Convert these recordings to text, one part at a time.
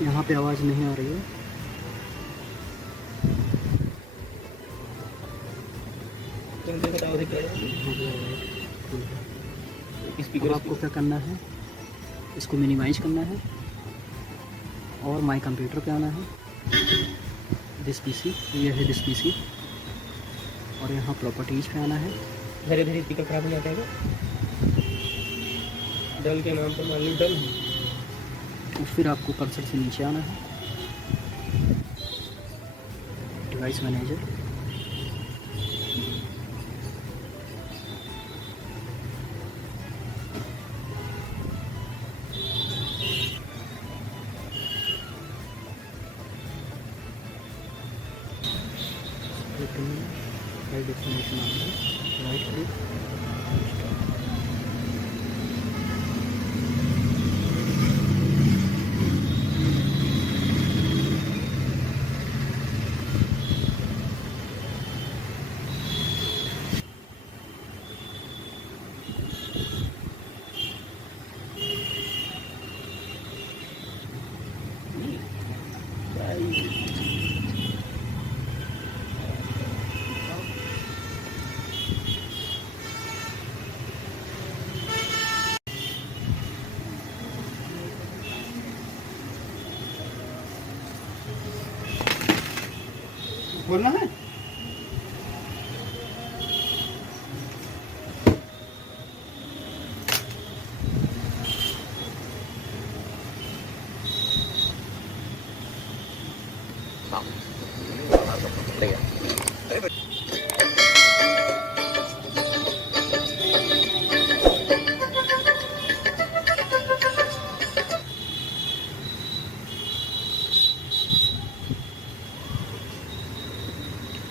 यहाँ पे आवाज़ नहीं आ रही है। अब आपको क्या करना है, इसको मिनिमाइज करना है और माई कंप्यूटर पे आना है। दिस पीसी, ये है दिस पीसी, और यहाँ प्रॉपर्टीज़ पे आना है। धीरे धीरे स्पीकर खराब हो जाता है डल के नाम पर मान लो डल। और फिर आपको कर्सर से नीचे आना है, डिवाइस मैनेजर, हाई डेफिनेशन आना है, राइट क्लिक, बोलना है।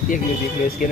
देख लो स्कैनर